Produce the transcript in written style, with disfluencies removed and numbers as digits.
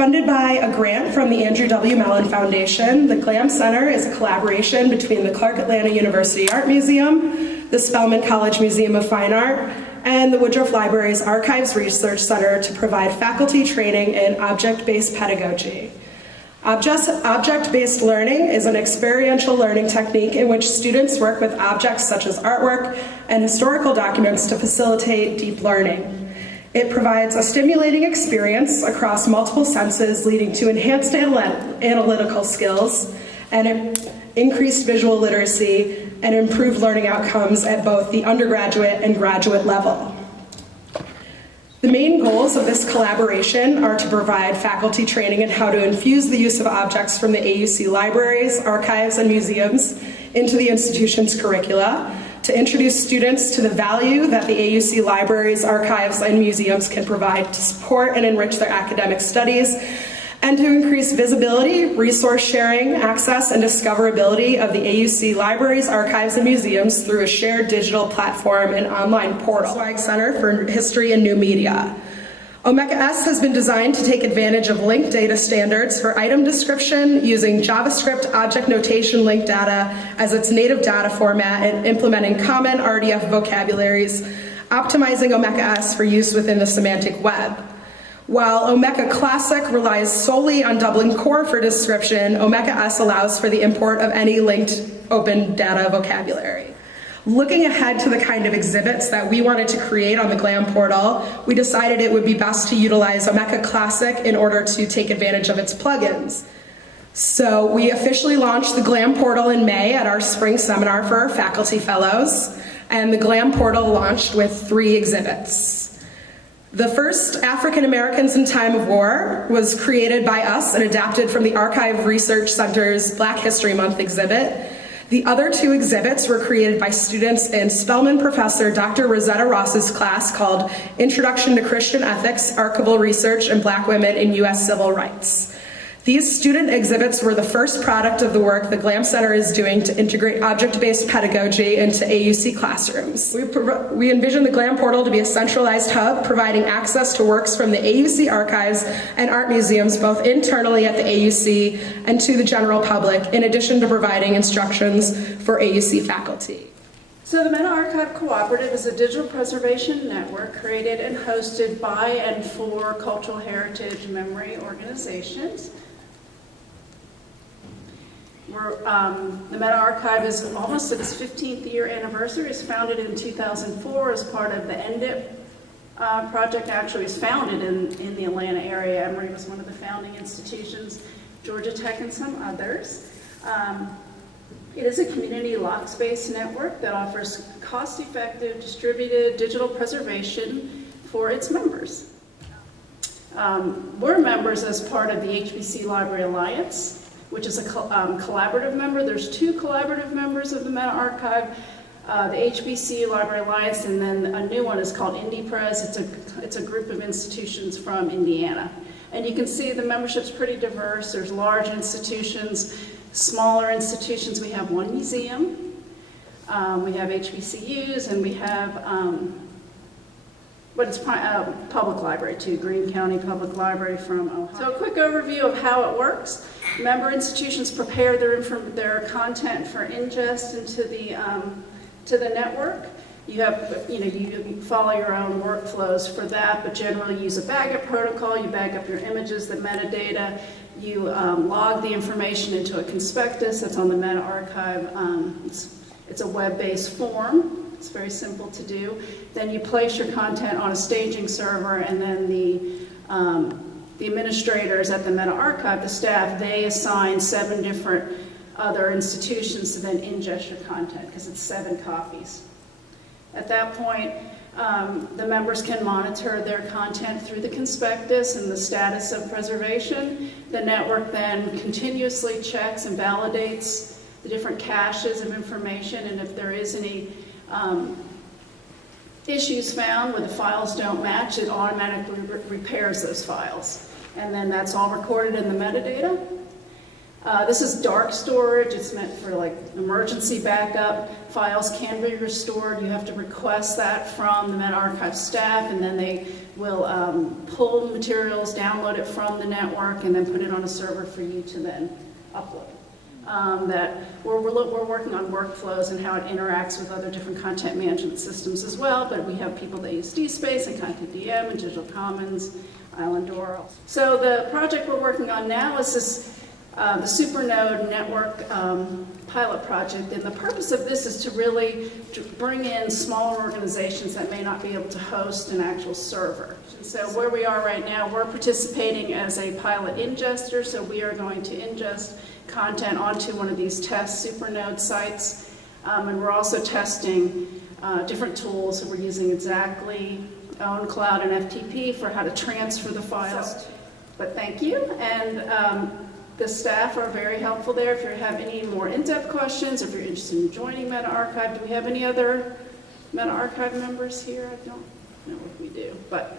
Funded by a grant from the Andrew W. Mellon Foundation, the GLAM Center is a collaboration between the Clark Atlanta University Art Museum, the Spelman College Museum of Fine Art, and the Woodruff Library's Archives Research Center to provide faculty training in object-based pedagogy. Object-based learning is an experiential learning technique in which students work with objects such as artwork and historical documents to facilitate deep learning. It provides a stimulating experience across multiple senses, leading to enhanced analytical skills and increased visual literacy and improved learning outcomes at both the undergraduate and graduate level. The main goals of this collaboration are to provide faculty training in how to infuse the use of objects from the AUC libraries, archives, and museums into the institution's curricula, to introduce students to the value that the AUC libraries, archives, and museums can provide to support and enrich their academic studies, and to increase visibility, resource sharing, access, and discoverability of the AUC libraries, archives, and museums through a shared digital platform and online portal. Swag Center for History and New Media. Omeka-S has been designed to take advantage of linked data standards for item description using JavaScript object notation linked data as its native data format and implementing common RDF vocabularies, optimizing Omeka-S for use within the semantic web. While Omeka Classic relies solely on Dublin Core for description, Omeka-S allows for the import of any linked open data vocabulary. Looking ahead to the kind of exhibits that we wanted to create on the GLAM portal, we decided it would be best to utilize Omeka Classic in order to take advantage of its plugins. So we officially launched the GLAM portal in May at our spring seminar for our faculty fellows, and the GLAM portal launched with 3 exhibits. The first, African Americans in Time of War, was created by us and adapted from the Archive Research Center's Black History Month exhibit. The other 2 exhibits were created by students in Spelman professor Dr. Rosetta Ross's class called Introduction to Christian Ethics, Archival Research, and Black Women in U.S. Civil Rights. These student exhibits were the first product of the work the GLAM Center is doing to integrate object-based pedagogy into AUC classrooms. We envision the GLAM portal to be a centralized hub, providing access to works from the AUC archives and art museums, both internally at the AUC and to the general public, in addition to providing instructions for AUC faculty. So the Meta Archive Cooperative is a digital preservation network created and hosted by and for cultural heritage memory organizations. The Meta Archive is almost its 15th year anniversary. It was founded in 2004 as part of the NDIP project. Actually, it was founded in the Atlanta area. Emory was one of the founding institutions, Georgia Tech and some others. It is a community lock space network that offers cost-effective, distributed digital preservation for its members. We're members as part of the HBC Library Alliance, which is a collaborative member. There's 2 collaborative members of the Meta Archive, the HBC Library Alliance, and then a new one is called IndiePres. It's a group of institutions from Indiana. And you can see the membership's pretty diverse. There's large institutions, smaller institutions. We have 1 museum. We have HBCUs, and we have public library too, Greene County Public Library from Ohio. So a quick overview of how it works. Member institutions prepare their content for ingest into the network. You follow your own workflows for that, but generally use a backup protocol. You back up your images, the metadata. You log the information into a conspectus that's on the Meta Archive. It's a web-based form. It's very simple to do. Then you place your content on a staging server, and then the administrators at the Meta Archive, the staff, they assign 7 different other institutions to then ingest your content, because it's 7 copies. At that point, the members can monitor their content through the conspectus and the status of preservation. The network then continuously checks and validates the different caches of information, and if there is any issues found where the files don't match, it automatically repairs those files. And then that's all recorded in the metadata. This is dark storage. It's meant for like emergency backup. Files can be restored. You have to request that from the Meta Archive staff, and then they will pull materials, download it from the network, and then put it on a server for you to then upload. We're working on workflows and how it interacts with other different content management systems as well, but we have people that use DSpace and ContentDM and Digital Commons, Islandora. So the project we're working on now is this the Supernode Network pilot project, and the purpose of this is to really bring in smaller organizations that may not be able to host an actual server. So where we are right now, we're participating as a pilot ingester, so we are going to ingest content onto one of these test Supernode sites, and we're also testing different tools. So we're using Exactly, OwnCloud, and FTP for how to transfer the files. But thank you, and the staff are very helpful there. If you have any more in-depth questions, if you're interested in joining Meta Archive, do we have any other Meta Archive members here? I don't know if we do, but